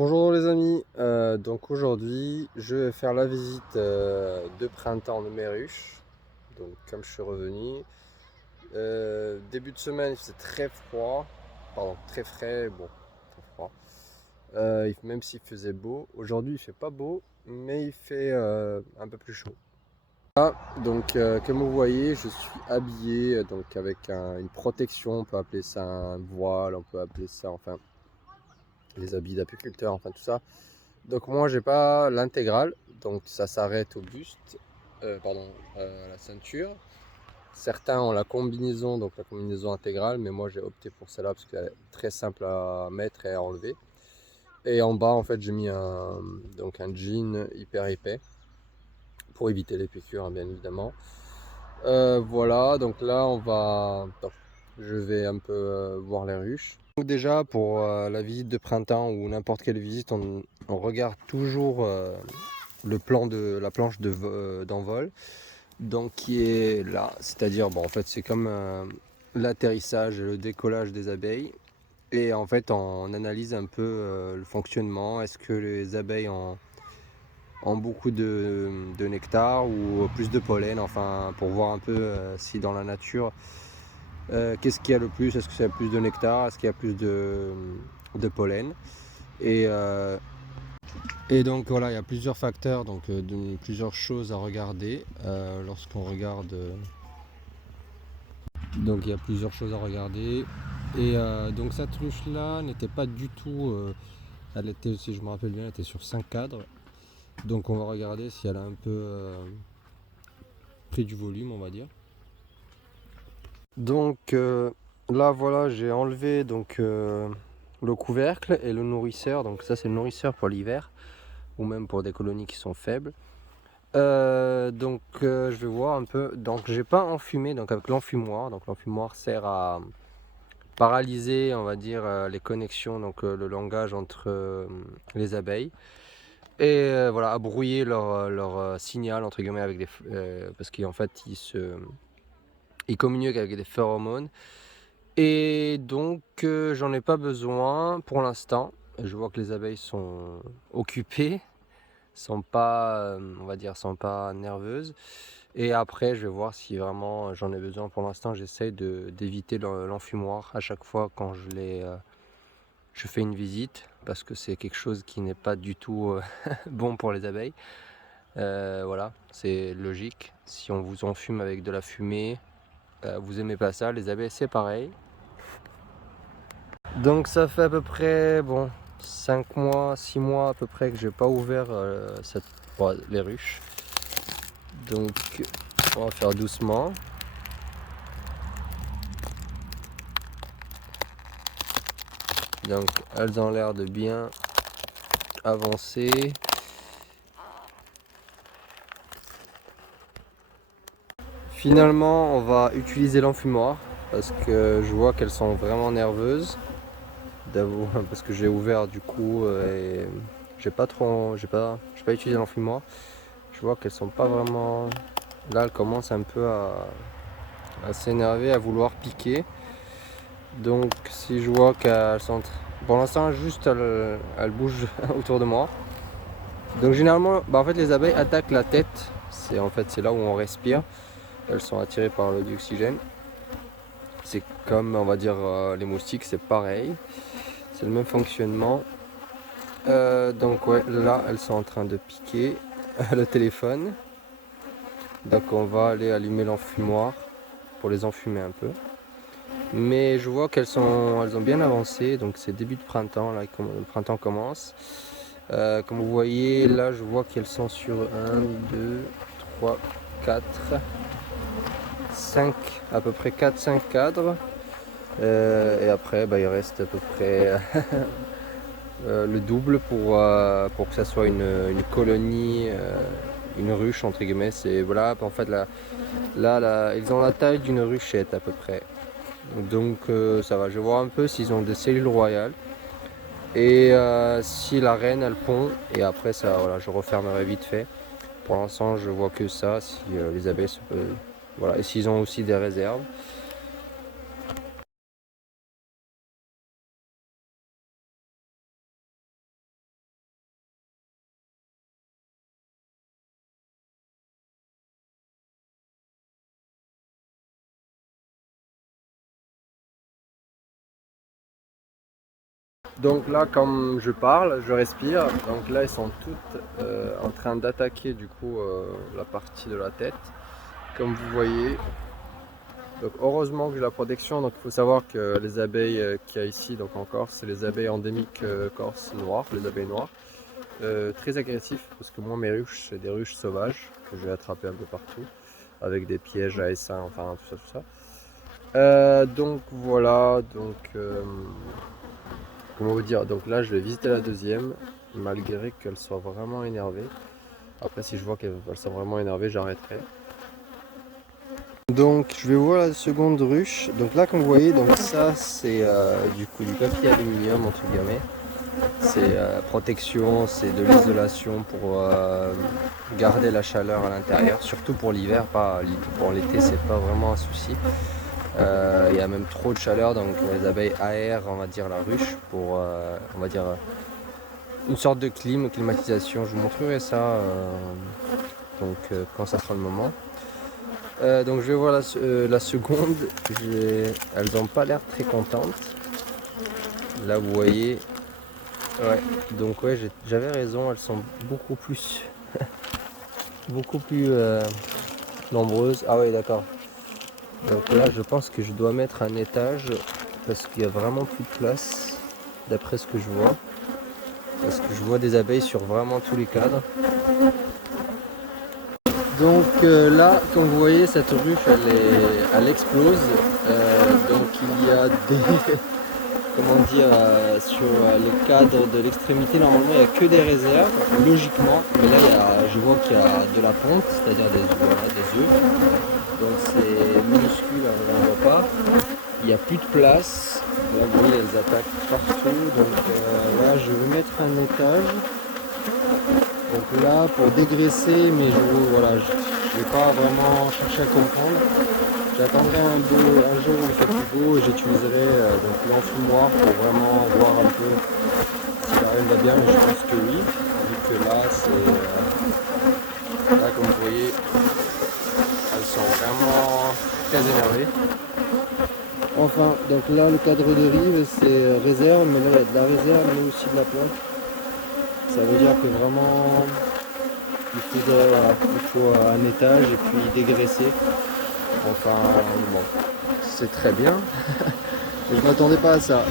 Bonjour les amis, donc aujourd'hui je vais faire la visite de printemps de mes ruches. Donc comme je suis revenu, début de semaine il faisait très froid, pardon très frais, bon très froid. Même s'il faisait beau, aujourd'hui il fait pas beau, mais il fait un peu plus chaud. Donc comme vous voyez je suis habillé donc avec une protection, on peut appeler ça un voile, on peut appeler ça enfin les habits d'apiculteur, enfin tout ça. Donc moi j'ai pas l'intégrale, donc ça s'arrête au buste, à la ceinture. Certains ont la combinaison, donc la combinaison intégrale, mais moi j'ai opté pour celle-là parce qu'elle est très simple à mettre et à enlever. Et en bas en fait j'ai mis un jean hyper épais pour éviter les piqûres hein, bien évidemment. Voilà, donc là je vais un peu voir les ruches. Donc déjà pour la visite de printemps ou n'importe quelle visite, on regarde toujours le plan de la planche d'envol, donc qui est là, c'est-à-dire bon en fait c'est comme l'atterrissage et le décollage des abeilles. Et en fait on analyse un peu le fonctionnement, est-ce que les abeilles ont beaucoup de nectar ou plus de pollen, enfin pour voir un peu si dans la nature qu'est-ce qu'il y a le plus, est-ce que c'est plus de nectar, est-ce qu'il y a plus de pollen. Et donc voilà, il y a plusieurs facteurs, donc plusieurs choses à regarder lorsqu'on regarde. Donc il y a plusieurs choses à regarder. Et donc cette ruche là n'était pas du tout, elle était, si je me rappelle bien, elle était sur 5 cadres. Donc on va regarder si elle a un peu pris du volume, on va dire. Donc là voilà, j'ai enlevé le couvercle et le nourrisseur. Donc ça c'est le nourrisseur pour l'hiver ou même pour des colonies qui sont faibles. Je vais voir un peu. Donc j'ai pas enfumé donc avec l'enfumoir. Donc l'enfumoir sert à paralyser, on va dire, les connexions, donc le langage entre les abeilles. Et voilà, à brouiller leur signal entre guillemets avec parce qu'en fait ils communiquent avec des phéromones. Et donc j'en ai pas besoin pour l'instant. Je vois que les abeilles sont occupées, sont pas, on va dire, sont pas nerveuses. Et après, je vais voir si vraiment j'en ai besoin. Pour l'instant, j'essaye d'éviter l'enfumoir à chaque fois quand je fais une visite, parce que c'est quelque chose qui n'est pas du tout bon pour les abeilles. Voilà, c'est logique. Si on vous enfume avec de la fumée, vous aimez pas ça. Les abeilles, c'est pareil. Donc ça fait à peu près 5 mois, 6 mois à peu près que j'ai pas ouvert les ruches. Donc on va faire doucement. Donc elles ont l'air de bien avancer. Finalement on va utiliser l'enfumoir parce que je vois qu'elles sont vraiment nerveuses. Parce que j'ai ouvert du coup et j'ai pas utilisé l'enfumoir. Je vois qu'elles sont pas vraiment. Là elles commencent un peu à s'énerver, à vouloir piquer. Donc si je vois qu'elles sont... Pour l'instant juste elles bougent autour de moi. Donc généralement en fait les abeilles attaquent la tête. C'est là où on respire. Elles sont attirées par le dioxygène. C'est comme on va dire les moustiques, c'est pareil. C'est le même fonctionnement. Donc ouais, là elles sont en train de piquer le téléphone. Donc on va aller allumer l'enfumoir pour les enfumer un peu. Mais je vois elles ont bien avancé, donc c'est début de printemps, là le printemps commence. Comme vous voyez, là je vois qu'elles sont sur 1, 2, 3, 4, 5, à peu près 4-5 cadres. Et après il reste à peu près le double pour que ça soit une colonie, une ruche entre guillemets. C'est voilà, en fait là ils ont la taille d'une ruchette à peu près. Donc ça va, je vais voir un peu s'ils ont des cellules royales et si la reine elle pond, et après ça voilà, je refermerai vite fait. Pour l'instant je vois que ça, si les abeilles voilà, et s'ils ont aussi des réserves. Donc là, comme je parle, je respire. Donc là, elles sont toutes en train d'attaquer du coup la partie de la tête, comme vous voyez. Donc heureusement que j'ai la protection. Donc il faut savoir que les abeilles qu'il y a ici, donc en Corse, c'est les abeilles endémiques corse noires, les abeilles noires. Très agressifs parce que moi mes ruches, c'est des ruches sauvages que je vais attraper un peu partout avec des pièges à essaims, enfin tout ça, tout ça. Donc voilà, donc comment vous dire, donc là je vais visiter la deuxième malgré qu'elle soit vraiment énervée. Après si je vois qu'elle soit vraiment énervée, j'arrêterai. Donc je vais voir la seconde ruche. Donc là comme vous voyez, donc ça c'est du coup du papier aluminium entre guillemets. C'est protection, c'est de l'isolation pour garder la chaleur à l'intérieur, surtout pour l'hiver, pas pour l'été c'est pas vraiment un souci. Il y a même trop de chaleur, donc les abeilles aèrent on va dire la ruche pour on va dire une sorte de climatisation. Je vous montrerai ça quand ça sera le moment. Donc je vais voir la seconde. Elles n'ont pas l'air très contentes. Là vous voyez. Ouais, donc ouais, j'avais raison, elles sont beaucoup plus nombreuses. Ah ouais, d'accord. Donc là, je pense que je dois mettre un étage parce qu'il y a vraiment plus de place d'après ce que je vois. Parce que je vois des abeilles sur vraiment tous les cadres. Donc là, comme vous voyez, cette ruche, elle explose. Donc il y a des... Comment dire, sur les cadres de l'extrémité, normalement il n'y a que des réserves, logiquement, mais là je vois qu'il y a de la ponte, c'est-à-dire des œufs, donc c'est minuscule, on ne voit pas, il n'y a plus de place, là vous voyez elles attaquent partout, donc là je vais mettre un étage, donc là pour dégraisser, mais voilà, je ne vais pas vraiment chercher à comprendre. J'attendrai un jour où il fait plus beau et j'utiliserai l'enfumoir pour vraiment voir un peu si la reine va bien, mais je pense que oui, vu que là là comme vous voyez, elles sont vraiment très énervées. Enfin, donc là le cadre de rive c'est réserve, mais là il y a de la réserve mais aussi de la plaque. Ça veut dire que vraiment il faut un étage et puis dégraisser. Enfin bon, c'est très bien. Je m'attendais pas à ça.